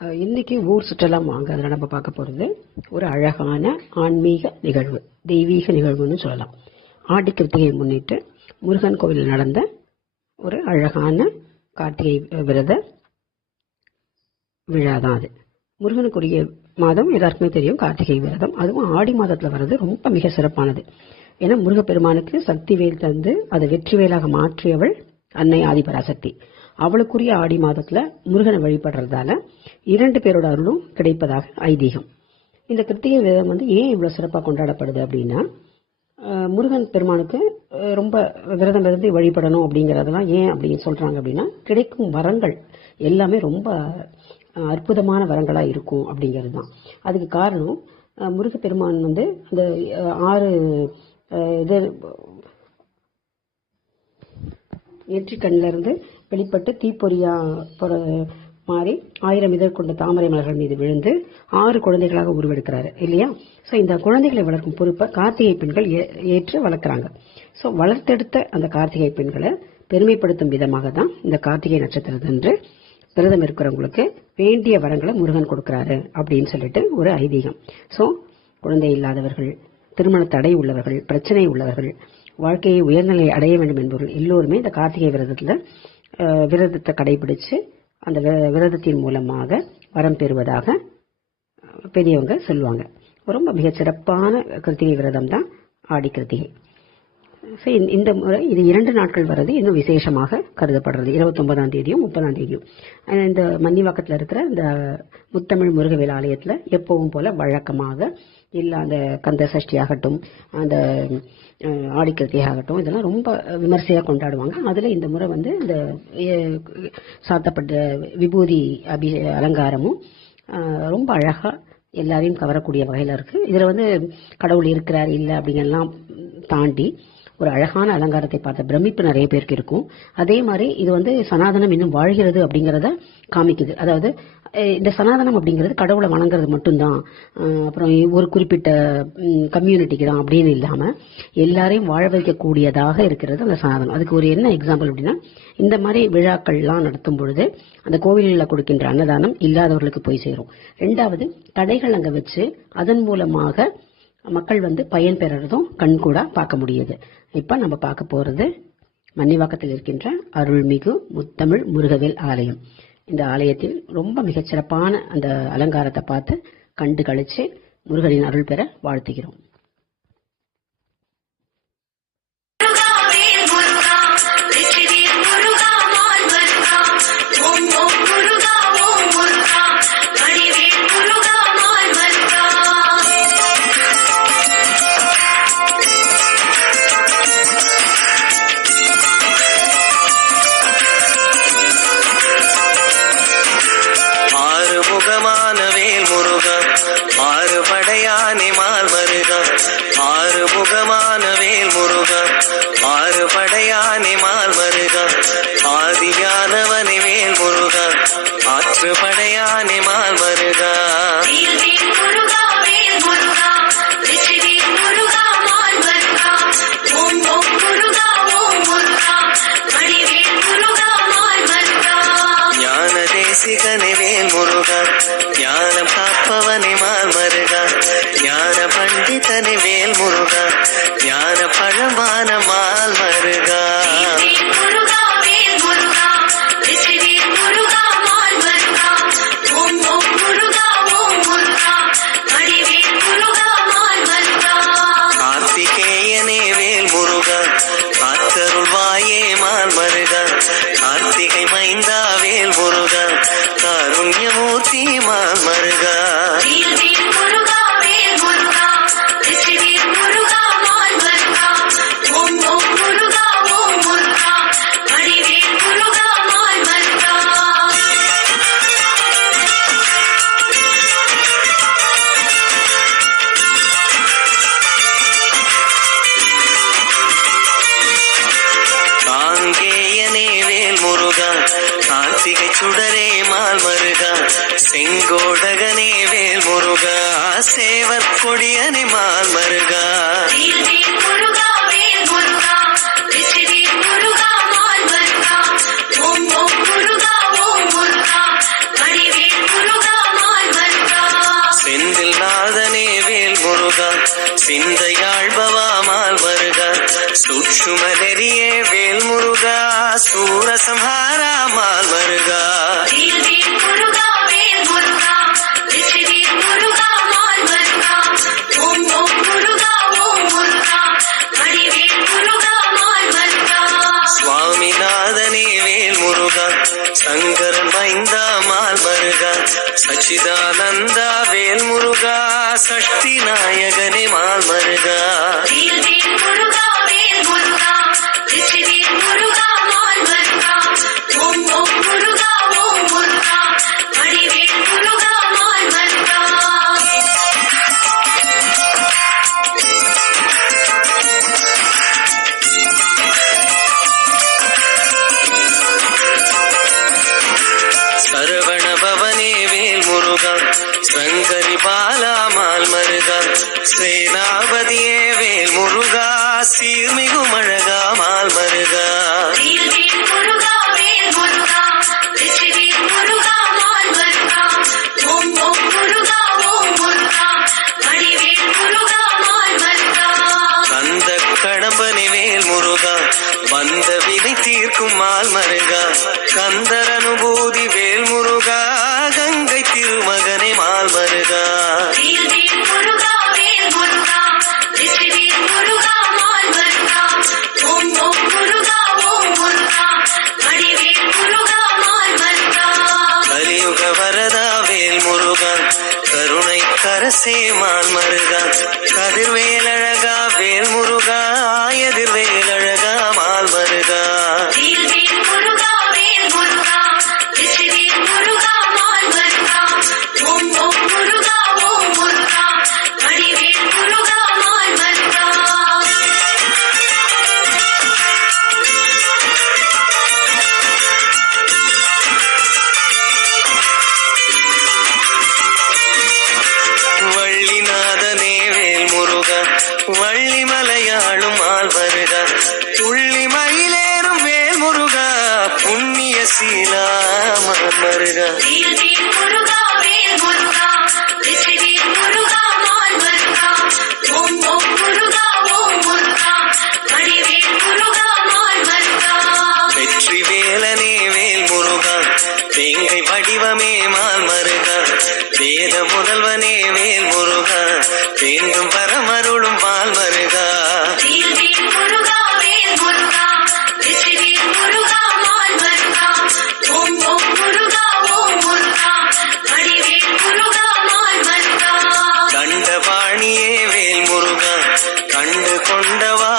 இன்னைக்கு ஊர் சுற்றலாம் வாங்க. அதில் நம்ம பார்க்க போகிறது ஒரு அழகான ஆன்மீக நிகழ்வு, தெய்வீக நிகழ்வுன்னு சொல்லலாம். ஆடி கிருத்திகையை முன்னிட்டு முருகன் கோவிலில் நடந்த ஒரு அழகான கார்த்திகை விரத விழா தான் அது. முருகனுக்குரிய மாதம் எல்லாருக்குமே தெரியும், கார்த்திகை விரதம். அதுவும் ஆடி மாதத்தில் வர்றது ரொம்ப மிக சிறப்பானது. ஏன்னா முருகப்பெருமானுக்கு சக்தி வேல் தந்து அதை வெற்றி வேலாக மாற்றியவள் அன்னை ஆதிபராசக்தி. அவளுக்குரிய ஆடி மாதத்துல முருகனை வழிபடுறதால 2 பேரோட அருளும் கிடைப்பதாக ஐதீகம். இந்த கிருத்திகை விரதம் ஏன் இவ்வளவு சிறப்பாக கொண்டாடப்படுது அப்படின்னா, முருகன் பெருமானுக்கு ரொம்ப விரதம் இருந்து வழிபடணும் அப்படிங்கறதெல்லாம் ஏன் அப்படின்னு சொல்றாங்க அப்படின்னா, கிடைக்கும் வரங்கள் எல்லாமே ரொம்ப அற்புதமான வரங்களா இருக்கும் அப்படிங்கிறது தான். அதுக்கு காரணம், முருகப்பெருமான் அந்த 6 நெற்றிக்கண்ணில இருந்து வெளிப்பட்டு தீப்பொறியா மாறி 1000 இதழ் கொண்ட தாமரை மலர்கள் மீது விழுந்து 6 குழந்தைகளாக உருவெடுக்கிறாரு இல்லையா? ஸோ இந்த குழந்தைகளை வளர்க்கும் பொறுப்பை கார்த்திகை பெண்கள் ஏற்று வளர்க்குறாங்க. ஸோ வளர்த்தெடுத்த அந்த கார்த்திகை பெண்களை பெருமைப்படுத்தும் விதமாக தான் இந்த கார்த்திகை நட்சத்திரத்தன்று விரதம் இருக்கிறவங்களுக்கு வேண்டிய வரங்களை முருகன் கொடுக்கிறாரு அப்படின்னு சொல்லிட்டு ஒரு ஐதீகம். ஸோ குழந்தை இல்லாதவர்கள், திருமண தடை உள்ளவர்கள், பிரச்சனை உள்ளவர்கள், வாழ்க்கையை உயர்நிலை அடைய வேண்டும் என்பவர்கள் எல்லோருமே இந்த கார்த்திகை விரதத்தை கடைபிடிச்சு அந்த விரதத்தின் மூலமாக வரம் பெறுவதாக பெரியவங்க சொல்லுவாங்க. ரொம்ப மிக சிறப்பான கிருத்திகை விரதம் தான் ஆடி கிருத்திகை. இந்த முறை இது 2 நாட்கள் வர்றது இன்னும் விசேஷமாக கருதப்படுறது. 29ஆம் தேதியும் 30ஆம் தேதியும் இந்த மன்னிவாக்கத்தில் இருக்கிற இந்த முத்தமிழ் முருகவேல் ஆலயத்தில் எப்பவும் போல வழக்கமாக இல்லை அந்த கந்த சஷ்டி ஆகட்டும், அந்த ஆடி கிருத்திகை ஆகட்டும், இதெல்லாம் ரொம்ப விமர்சையாக கொண்டாடுவாங்க. அதில் இந்த முறை இந்த சாத்தப்பட்ட விபூதி அலங்காரமும் ரொம்ப அழகாக எல்லாரையும் கவரக்கூடிய வகையில் இருக்குது. இதில் கடவுள் இருக்கிறார் இல்லை அப்படிங்கலாம் தாண்டி ஒரு அழகான அலங்காரத்தை பார்த்த பிரமிப்பு நிறைய பேருக்கு இருக்கும். அதே மாதிரி இது சனாதனம் இன்னும் வாழ்கிறது அப்படிங்கிறத காமிக்குது. அதாவது இந்த சனாதனம் அப்படிங்கிறது கடவுளை வணங்குறது மட்டும்தான், அப்புறம் ஒரு குறிப்பிட்ட கம்யூனிட்டிக்கு தான் அப்படின்னு இல்லாமல் எல்லாரையும் வாழ வைக்கக்கூடியதாக இருக்கிறது அந்த சனாதனம். அதுக்கு ஒரு என்ன எக்ஸாம்பிள் அப்படின்னா, இந்த மாதிரி விழாக்கள்லாம் நடத்தும் பொழுது அந்த கோவில்களில் கொடுக்கின்ற அன்னதானம் இல்லாதவர்களுக்கு போய் சேரும். 2வது, கடைகள் அங்கே வச்சு அதன் மூலமாக மக்கள் பயன் பெறறதும் கண்கூட பார்க்க முடியுது. இப்ப நம்ம பார்க்க போறது மன்னிவாக்கத்தில் இருக்கின்ற அருள்மிகு முத்தமிழ் முருகவேல் ஆலயம். இந்த ஆலயத்தில் ரொம்ப மிகச்சிறப்பான அந்த அலங்காரத்தை பார்த்து கண்டு கழிச்சு முருகனின் அருள் பெற வாழ்த்துகிறோம். ஞானம் காப்பவனே மால் மருகா, ஞான பண்டிதனே வேல் முருகா, ஞான பழமான மால் மருகா. கார்த்திகேயனே வேல் முருகா, காத்தருள்வாயே மால் மருகா, கார்த்திகை மைந்தா வேல் முருகா, காருண்யமூர்த்தி மால் மருகா. காங்கேயனே வேல் முருகா, கார்த்திகை சுடரே மால் மருகா, செங்கோடகனே வேல் முருகா, சேவர் கொடியனே மால் மருகா. ஓம் ஓம் முருகா, ஓம் முருகா, வடிவேல் முருகா. சூரசம்ஹாரா மால் மருகா. சுவாமிநாதனே வேல் முருகா, சங்கரன் மைந்தா மால் மருகா, சச்சிதானந்தா வேல் முருகா, சஷ்டி நாயகனே மால் மருகா. சரவண பவனே வேல் முருகா, சங்கரி பாலா மால் மருகா, சேனாபதியே வேல் முருகா, சீர்மிகு அழகா மால் மருகா. கந்த கடம்பனே வேல் முருகா, வந்த வினை தீர்க்கும் மால் மருகா, கந்தர் அனுபூதி வேல் முருகா, கங்கை திருமகனே மால் மருகா. கலியுக வரதா வேல் முருகா, கருணை கரசே மால் மருகா, கதிர்வேலழகா வேல் முருகா, எதிர்வேலழகா மால் மருகா. வள்ளிநாதனே வேல் முருகா, வள்ளி மலையாளும் மால் மருகா, துள்ளி மயிலேறும் வேல் முருகா, புண்ணிய சீலா மால் மருகா. வெற்றி வேலனே வேல் முருகா, வேங்கை வடிவமே மால் மருகா, வேத முதல்வனே வேல் முருகா, வேண்டும் பரமருளும் மால் மருகா. தண்டபாணியே வேல் முருகா, கண்டு கொண்டவா